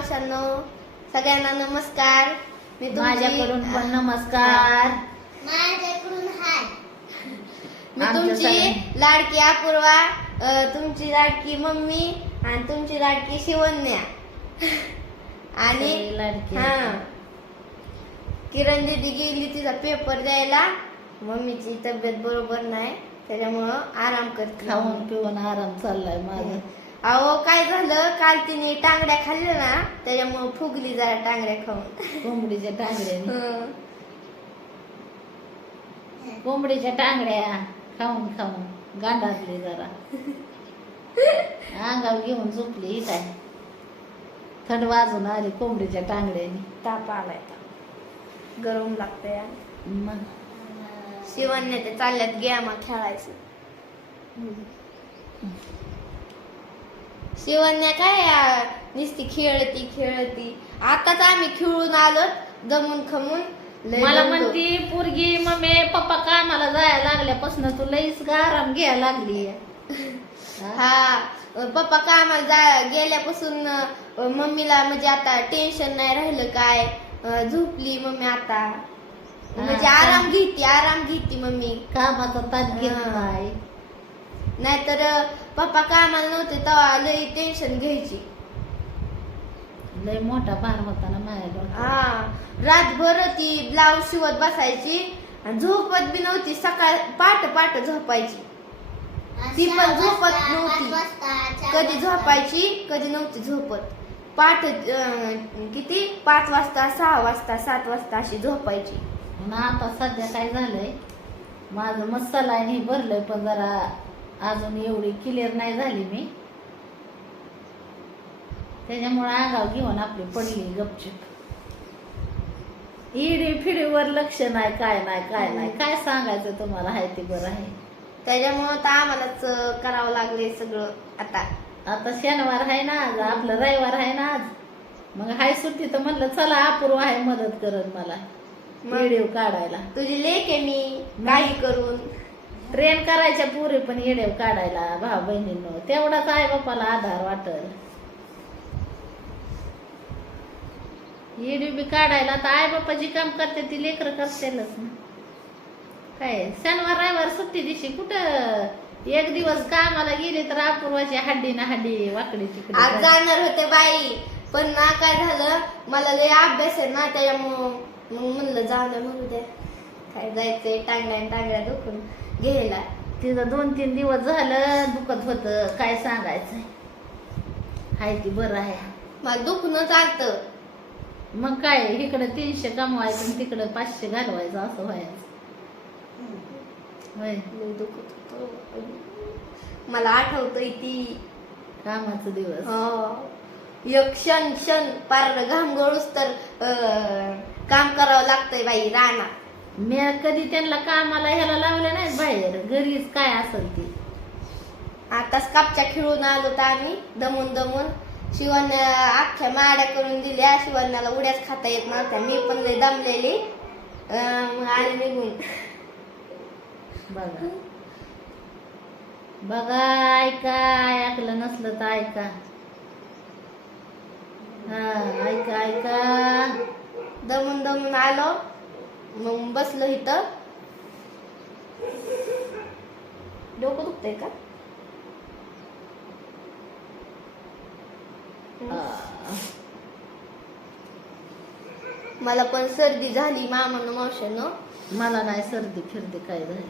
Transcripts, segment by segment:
मावशांनो सगळ्यांना नमस्कार. मी तुमची- माझ्याकडून पण नमस्कार. माझ्याकडून हाय. मी आमच्या तुमची सगळ्या- लाडकी अपूर्वा अ, तुमची लाडकी मम्मी आणि तुमची लाडकी शिवन्या आणि सगळे लाडके. हा. आहेत. किरण दिदी गेली तिचा पेपर द्यायला. मम्मीची तब्येत बरोबर नाही त्याच्यामुळं आराम करते. खाऊन पिऊन आराम चाललाय माझा. अहो काय झालं? काल तिने टांगड्या खाल्ल्या ना त्याच्यामुळं फुगली जरा टांगड्या खाऊन. कोंबडीच्या टांगड्याने? हं. कोंबडीच्या टांगड्या खाऊन खाऊन गांडारली जरा. अंगावर घेऊन झोपली ही काय थंड वाजून आली कोंबडीच्या टांगड्याने. ताप आलाय गरम लागतंय मग? शिवन्या ते चालल्यात गेमा खेळायचं. शिवन्या काय आ, नुसती खेळती खेळती आताच आम्ही खेळून आलो दमून खमून लय मला. म्हणती पोरगी मम्मी पप्पा कामाला जायला लागल्यापासून तू लईच आराम घ्यायला लागली हा पप्पा कामाला जा गेल्यापासून अ, मम्मीला म्हणजे आता टेन्शन नाही राहिलं काय अ, झोपली मम्मी आता म्हणजे हा. आराम घेते आराम घेते मम्मी कामाचा ताण घेत हा. नाही नाहीतर अ, पप्पा कामाला नव्हते तेव्हा लई टेन्शन घ्यायची लय मोठा भार होता ना माझ्या डोक्यात. हा रातभर ती ब्लाऊज शिवत बसायची आणि झोपत बी नव्हती सकाळ पाट पाट झोपायची ती पण झोपत नव्हती. कधी. झोपायची कधी नव्हती झोपत पाठ किती पाच वाजता सहा वाजता सात वाजता अशी झोपायची पण आता सध्या काय झालंय माझं मसाला हे भरलंय पण जरा अजून एवढी क्लिअर नाही झाली मी. त्याच्यामुळे आगाव घेऊन आपली पडली गपचूप. इडी फिडीवर लक्ष नाही काय नाही काय नाही. काय सांगायचं तुम्हाला? हाय ते बरं आहे. त्याच्यामुळं तर आम्हालाच करावं लागले सगळं आता. आता शनिवार आहे ना आज आपलं रविवार आहे ना आज. मग हाय सुट्टी तर म्हणलं चला अपूर्व आहे मदत करत मला? व्हिडिओ काढायला. तुझी लेक आहे मी काही करून. ट्रेन करायच्या पुरे पण येडेव काढायला भाऊ बहिणींनो तेवढाच आई बापाला आधार वाटल? येडी बी काढायला तर आई बापा जी काम करते ती लेकर करतेलच ना. काय शनिवार रविवार सुट्टी दिवशी कुठं? एक दिवस कामाला गेली तर अपूर्वाची हड्डी ना हड्डी वाकडी आज तिकडे जाणार होते बाई पण ना काय झालं मला लय अभ्यास आहे ना त्याच्यामुळं मग म्हणलं दे म्हणू दे. काय जायचंय टांगड्या टांगड्या दुखून घ्यायला. तिथं दोन तीन दिवस झालं दुखत होत. काय सांगायचंय? हाय ती बरं आहे. मला दुखणं चालतं मग काय इकडं तीनशे कमवायचं आणि तिकडं पाचशे घालवायचं असं व्हायचं. होय. दुखत होतं. मला आठवतंय ती. कामाचा दिवस. हो. एक क्षण क्षण पार घाम गळूस तर अं, काम करावं लागतंय बाई रानात. मी कधी त्यांना कामाला ह्याला लावलं नाही बाहेर. घरीच काय असेल ती. आताच कापच्या खेळून आलो तर आम्ही दमून दमून. शिवण्या अख्ख्या माड्या करून दिल्या. शिवण्याला उड्याच खाता येत नव्हत्या. मी पण लय दमलेली. अं, मग आले निघून. बघा. बघा ऐका ऐकलं नसलं तर ऐका. हा ऐका ऐका. दमून दमून आलो. मग बसलो इथं. डोकं दुखतंय का. मला पण सर्दी झाली मामानं मावशानं मला नाही सर्दी फिरदी काय झाली?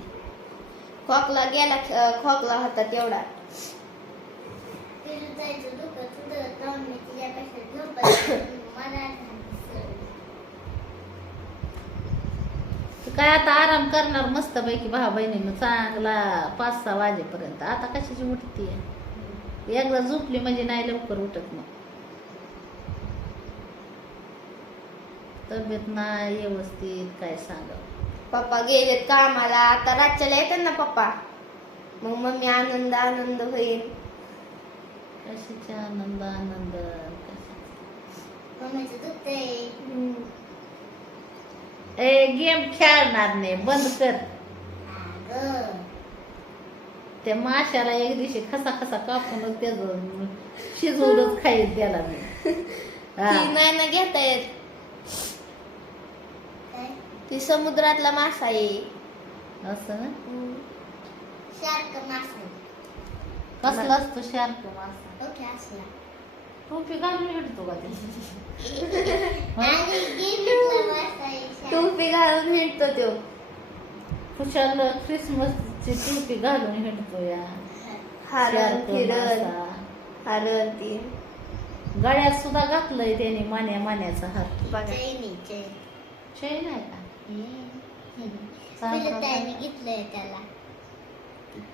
खोकला खोकला गेला खोकला होता तेवढा जायचं दुखत होतं तेव्हा मी तिच्यापेक्षा झोपत मला झाली सर्दी. तर काय आता आराम करणार मस्त पैकी भाऊ बहिणीनं चांगला पाच सहा वाजेपर्यंत. आता कशाची उठती एकदा झोपली म्हणजे नाही लवकर उठत मग. तब्येत नाही व्यवस्थित काय सांगावं? पप्पा गेलेत कामाला. आता रातच्याला येतात ना पप्पा? मग मम्मी आनंद आनंद होईल. कशाचे आनंद आनंद? कशाचे मम्मीचं दुखतंय. ए गेम खेळणार नाही. बंद कर. त्या माशाला एक दिवशी खसा खसा कापूनच त्याचं शिजवूनच खाईल त्याला मी. ती नाही ना घेता येत. ती समुद्रातला मासा आहे. असं ना? शार्क मासा कसला असतो शार्क मासा? ओके असला. टोपी घालून हिडतो का ते हा? आणि गिरमिटला मासा आहे शार्क. टोपी घालून हिंडतो तो. खुशाल क्रिसमसची टोपी घालून हिंडतो या. हरण शार्क फिरण मासा. हरण ती. गळ्यात सुद्धा घातलंय त्याने मान्या मान्याचा बघा. चैनी आहे का? त्याने घेतलंय त्याला.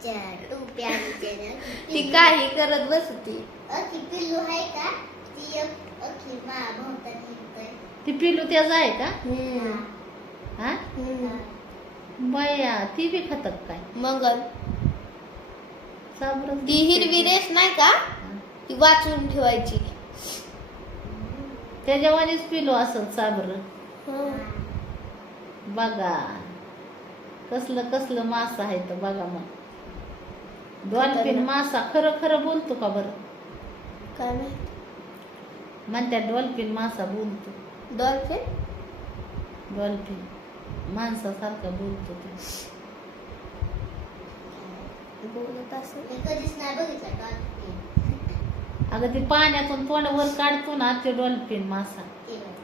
चैन. ती काही करत बसती. ओके पिल्लू आहे का? ती एक ओके मा भोवतानी हिंडतोय. ती पिलू त्याचा आहे का. हा. बया ती बी खातात काय? मंगल. ती हिरवी रेस नाही का? ती वाचून ठेवायची. त्याच्यावानीच पिलो असं साबर. हं. बघा. कसलं कसलं मासा आहे तर बघा मग. डॉल्फिन मासा खरं खरं बोलतो का बरं? काय माहीत? म्हणतात डॉल्फिन मासा बोलतो. डॉल्फिन? डॉल्फिन. माणसासारखा बोलतो ते. बोलत कधीच नाही बघितलं अगं ते पाण्यातून तोंडावर काढतो ना ते डॉल्फिन मासा.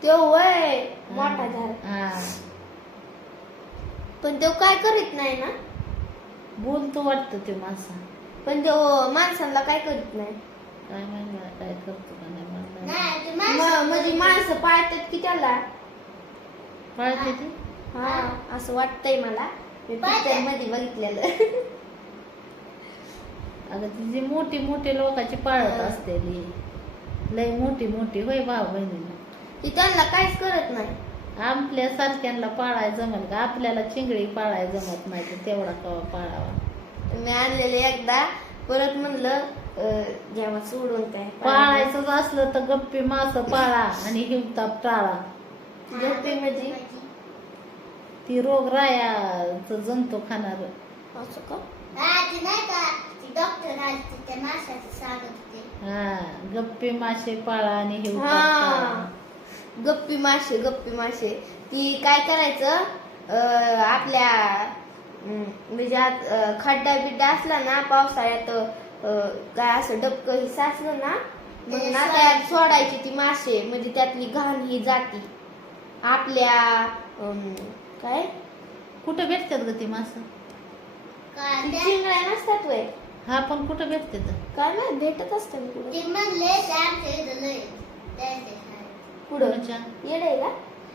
तो वय मोठा झाला. हा. पण तो काय करीत नाही ना? बोलतो वाटतं ते मासा. पण तो माणसांना काय करीत नाही? काय म्हणलं काय करतो का नाही म्हणजे माणसं पाळतात की त्याला? पळते ते? हा असं वाटतंय मला. मी. पिक्चरमध्ये बघितलेलं. अगं ती जी मोठी मोठी लोकांची पाळत हा. असते ती. लय मोठी मोठी होय भाऊ बहिणीला ती त्यांना काहीच करत नाही. आपल्या सारख्यांना पाळाय जमल का? आपल्याला चिंगडी पाळाय जमत नाही तर तेवढा कवा पाळावा? मी आणलेले एकदा. परत म्हणलं अं, जेव्हा सोडून काय पाळायचंच असलं तर गप्पी मास पाळा आणि हिवताप टाळा. गप्पी म्हणजे ती रोग राया जंतू खाणार. असं का? हा, ती नाही का? ती डॉक्टर आली ती त्या माशाचं सांगत होते. हा गप्पी मासे पाळा आणि हा टाळा गप्पी मासे गप्पी मासे. ती काय करायचं अं, आपल्या अं, म्हणजे आत, अं, खड्डा बिड्डा असला ना पावसाळ्यात अं, काय असं डबकं ही साचलं ना मग ना त्यात सोडायची ती मासे म्हणजे त्यातली घाण ही जाती. आपल्या अं, काय? कुठं भेटतात ग ती मास? ती चिंगळ्या नसतात वय. हा पण कुठं भेटतात? काय नाही भेटत असतं पुढे ते म्हणले ते आमच्या इथं लय. त्यांच्या शाळेत. पुढं कोणाच्या? येडे का?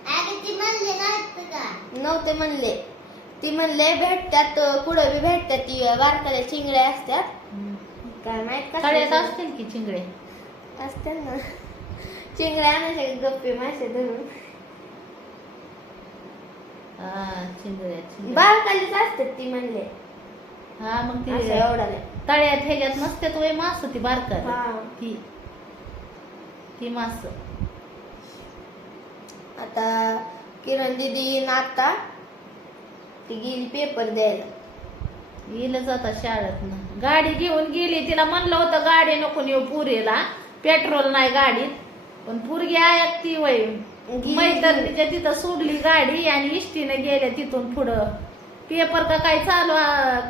अगं ती म्हणले नाहीत का? नव्हते म्हणले. ती म्हणले भेटतात कुठं बी भेटतात ती बारकाल्या चिंगड्या असतात. हम्म. काय माहीत तळ्यात कसल्या असतील की चिंगडे असतात ना. चिंगड्या आणायच्या गप्पे मासे धरून. हा बारकालीच असतात ती म्हणले. हा मग असं ती एवढाले. तळ्यात ह्याच्यात नसते तो मास ती बारकर हा. ती. ती मास. आता किरण दिदी आता. ती गेली पेपर द्यायला. येईल आता शाळेत गाडी घेऊन गेली तिला म्हणलं होतं गाडी नको नेऊ पुरेला. पेट्रोल नाही गाडीत. पण पुरगी ती वय. गेली. मैत्रिणीच्या तिथं सोडली गाडी आणि इष्टीनं गेल्या तिथून पुढं. पेपर का काय चालू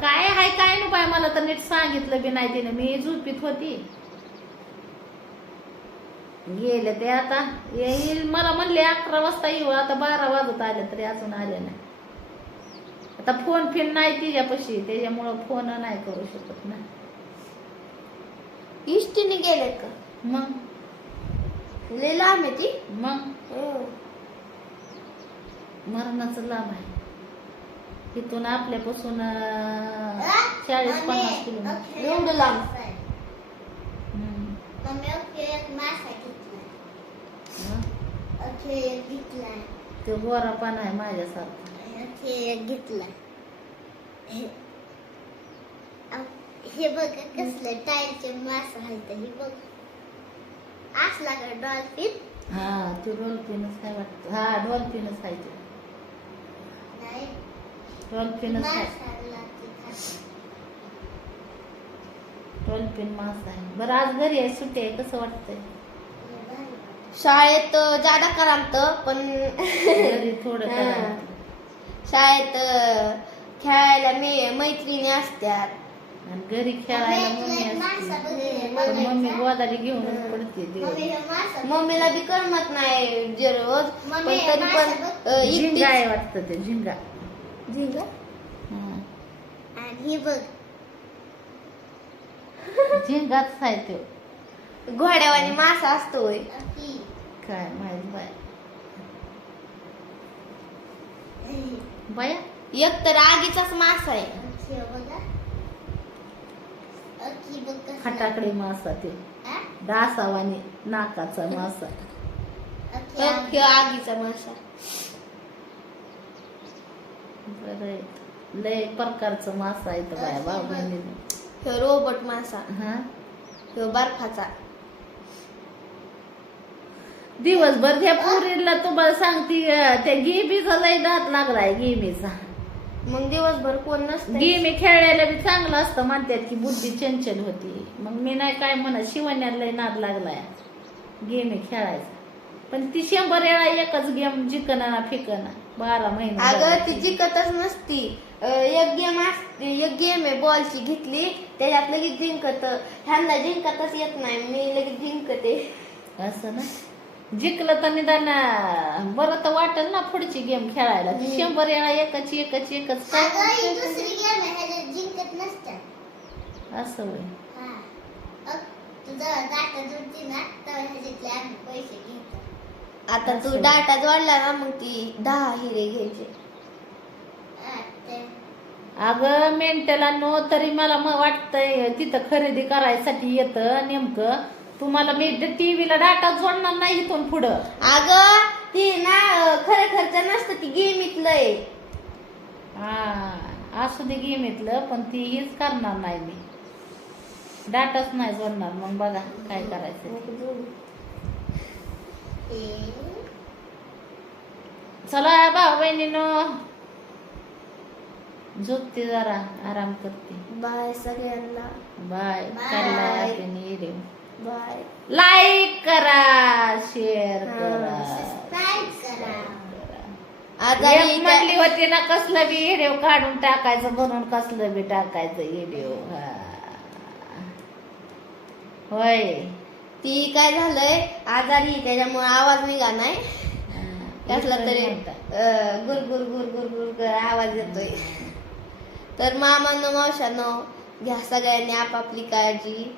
काय हाय काय नु बाय मला तर नीट सांगितलं बी नाही तिने. मी झोपीत होती. गेले ते आता. येईल मला म्हणले अकरा वाजता येऊ आता बारा वाजत आले तरी अजून आले नाही. आता फोन फिन नाही तिच्यापाशी त्याच्यामुळं फोन नाही करू शकत ना. इष्टीने गेले का? मग? लय लांब आहे ती. मग? हो. मरणाचं लाभ आहे. तिथून आपल्यापासून अं, हा? चाळीस पन्नास किलोमीटर एवढं लांब? हम्म. मम्मी ओके एक मासा घेतला ओके एक घेतला ते गोरा पान आहे माझ्यासारखा. ओके एक घेतला हे- अ- हे बघ कसलं टायरचे मासा आहे हे बघ. असला का डॉल्फिन हा ते डॉल्फिनच काय वाटतं? हा डॉल्फिनच आहे ते. डॉल्फिनच. डॉल्फिन मास आहे. बरं आज घरी आहे सुट्टी आहे कसं वाटतंय. शाळेत जादा करामत पण घरी थोडं हा. शाळेत खेळायला मे मैत्रिणी असतात आणि घरी खेळायला मम्मी असते. पण मम्मी गोदारी घेऊनच पडते दिवस मम्मीला बी करमत नाही जे रोज पण मम्मी, तरी पण. अं, झिंगा एकटीच- आहे वाटतं ते झिंगा झिंगा? हं. आणि ही बघ झिंगाच आहे तो घोड्यावानी मासा असतो होय ही. काय माहीत बाय बाया एक तर आगीचाच मासा आहे ही बघा. खटाकडे मासा ते. हा? डासावानी नाकाचा मासा. आगीचा मासा. बरं लय प्रकारचं मासा आहे तर बाया बाबा ह्यो रोबोट मासा. हा? ह्यो बर्फाचा. दिवसभर त्या पुरीला तुम्हाला सांगते त्या गेमीचा लय दात लागलाय गेमीचा मग दिवसभर कोण नसतं गेमी खेळायला बी चांगलं असतं म्हणतात की बुद्धी चंचल होती. मग मी नाही काय म्हणत शिवण्याला लय नाद लागलाय. गेमी खेळायचा. पण ती शंभर वेळा एकच गेम जिकना फिकना बारा महिने अगं. ती जिंकतच नसती. अं, एक गेम असते एक गेम आहे बॉलची घेतली त्याच्यात लगेच जिंकत. ह्यांना जिंकतच येत नाही मी लगेच जिंकते. असं ना? जिंकलं तर निदान बरं तर वाटेल ना पुढची गेम खेळायला. शंभर वेळा एकच एकच एकच. असं होय. ना आता तू. डाटा जोडला ना मग ती दहा हिरे घ्यायचे. अगं मेंटलांनो तरी मला मग वाटतंय तिथं खरेदी करायसाठी येतं नेमकं. तुम्हाला मी टीव्हीला डाटा जोडणार नाही इथून पुढं. अगं ती ना खरं खर्च नसतं ती गेम इथलंय हा असू दे गेमीतलं पण ती हीच करणार नाही मी. डाटाच नाही जोडणार मग बघा काय करायचं ते- चला भाऊ बहिणीनो. झोपते जरा आराम करते. बाय सगळ्यांना. बाय. Bye. चालला बाय लाईक करा शेअर. करा. म्हणली होती ना कसलं बी व्हिडिओ काढून टाकायचं म्हणून कसलं बी टाकायचं व्हिडिओ होय. ती काय झालंय आजारी आहे, त्याच्यामुळे आवाज निघा नाही. हा. कसला तरी म्हणतात. अं, गुरगुर गुरगुर गुरगुर आवाज येतोय. तर मामांनो मावशांनो घ्या सगळ्यांनी आपापली काळजी.